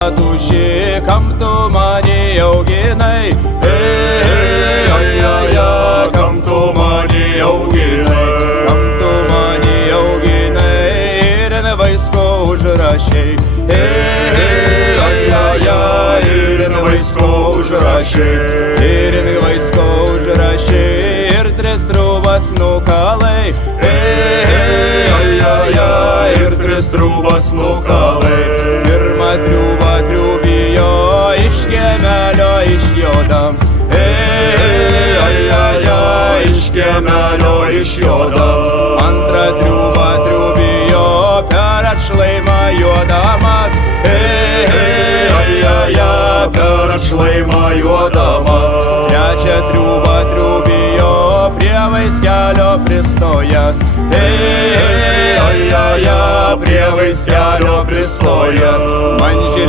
Tuši, kam tu mane auginai, Kam tu mane auginai, kam tu mane auginai ir vaisko užrašai, ir vaisko užrašai, ir vaisko užrašai ir tris trūvas nukalai, ir tris trūvas nukalai. Pirmą triūvą triūvijo iš kiemelio išjodams, Iš kiemelio išjodams. antrą triūvą triūvijo per atšlaimą juodamas, Per atšlaimą juodamas. trečią triūvą triūvijo prie vaiskelio pristojęs, Prie vaiskelio pristoja. man žiūrėjo